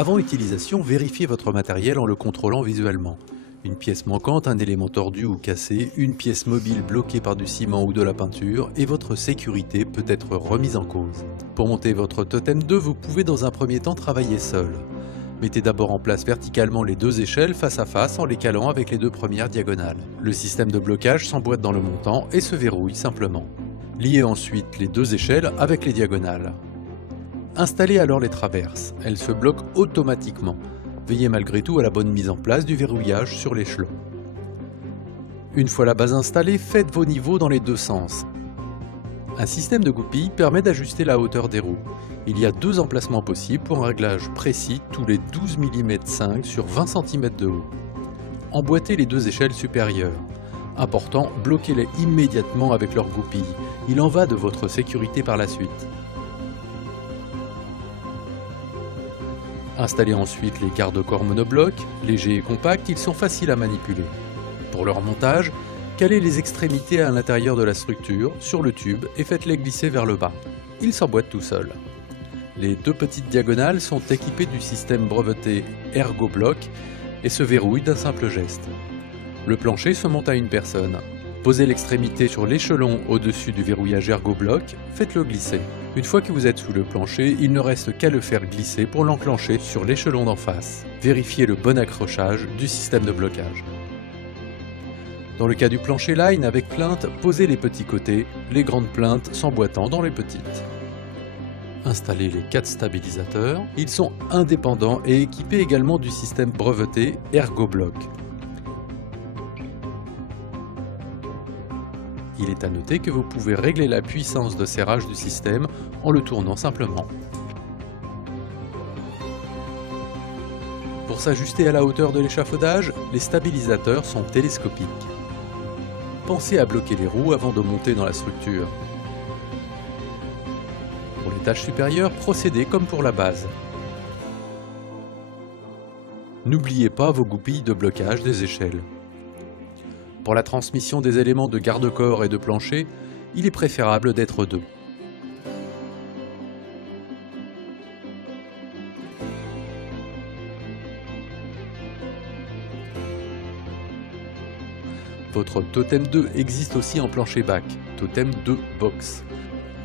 Avant utilisation, vérifiez votre matériel en le contrôlant visuellement. Une pièce manquante, un élément tordu ou cassé, une pièce mobile bloquée par du ciment ou de la peinture, et votre sécurité peut être remise en cause. Pour monter votre totem 2, vous pouvez dans un premier temps travailler seul. Mettez d'abord en place verticalement les deux échelles face à face en les calant avec les deux premières diagonales. Le système de blocage s'emboîte dans le montant et se verrouille simplement. Liez ensuite les deux échelles avec les diagonales. Installez alors les traverses, elles se bloquent automatiquement. Veillez malgré tout à la bonne mise en place du verrouillage sur l'échelon. Une fois la base installée, faites vos niveaux dans les deux sens. Un système de goupilles permet d'ajuster la hauteur des roues. Il y a deux emplacements possibles pour un réglage précis tous les 12 mm 5 sur 20 cm de haut. Emboîtez les deux échelles supérieures. Important, bloquez-les immédiatement avec leurs goupilles. Il en va de votre sécurité par la suite. Installez ensuite les garde-corps monoblocs, légers et compacts, ils sont faciles à manipuler. Pour leur montage, calez les extrémités à l'intérieur de la structure, sur le tube, et faites-les glisser vers le bas. Ils s'emboîtent tout seuls. Les deux petites diagonales sont équipées du système breveté ErgoBlock et se verrouillent d'un simple geste. Le plancher se monte à une personne. Posez l'extrémité sur l'échelon au-dessus du verrouillage ErgoBlock, faites-le glisser. Une fois que vous êtes sous le plancher, il ne reste qu'à le faire glisser pour l'enclencher sur l'échelon d'en face. Vérifiez le bon accrochage du système de blocage. Dans le cas du plancher line avec plainte, posez les petits côtés, les grandes plaintes s'emboîtant dans les petites. Installez les 4 stabilisateurs. Ils sont indépendants et équipés également du système breveté ErgoBlock. Il est à noter que vous pouvez régler la puissance de serrage du système en le tournant simplement. Pour s'ajuster à la hauteur de l'échafaudage, les stabilisateurs sont télescopiques. Pensez à bloquer les roues avant de monter dans la structure. Pour l'étage supérieur, procédez comme pour la base. N'oubliez pas vos goupilles de blocage des échelles. Pour la transmission des éléments de garde-corps et de plancher, il est préférable d'être deux. Votre Totem 2 existe aussi en plancher bac, Totem 2 Box.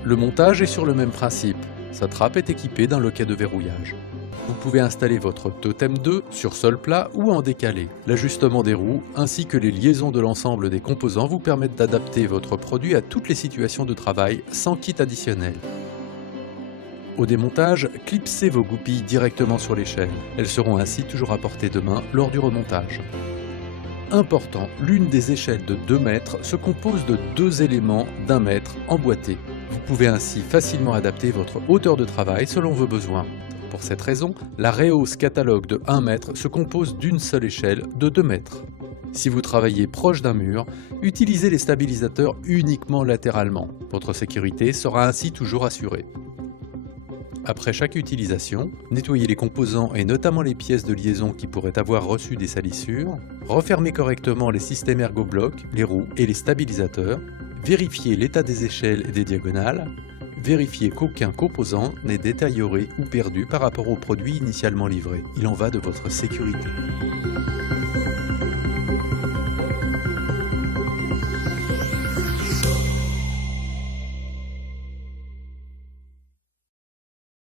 Le montage est sur le même principe, sa trappe est équipée d'un loquet de verrouillage. Vous pouvez installer votre Totem 2 sur sol plat ou en décalé. L'ajustement des roues ainsi que les liaisons de l'ensemble des composants vous permettent d'adapter votre produit à toutes les situations de travail sans kit additionnel. Au démontage, clipsez vos goupilles directement sur l'échelle. Elles seront ainsi toujours à portée de main lors du remontage. Important, l'une des échelles de 2 mètres se compose de 2 éléments d'1 mètre emboîtés. Vous pouvez ainsi facilement adapter votre hauteur de travail selon vos besoins. Pour cette raison, la rehausse catalogue de 1 mètre se compose d'une seule échelle de 2 mètres. Si vous travaillez proche d'un mur, utilisez les stabilisateurs uniquement latéralement. Votre sécurité sera ainsi toujours assurée. Après chaque utilisation, nettoyez les composants et notamment les pièces de liaison qui pourraient avoir reçu des salissures, refermez correctement les systèmes ErgoBlock, les roues et les stabilisateurs, vérifiez l'état des échelles et des diagonales, vérifiez qu'aucun composant n'est détérioré ou perdu par rapport au produit initialement livré. Il en va de votre sécurité.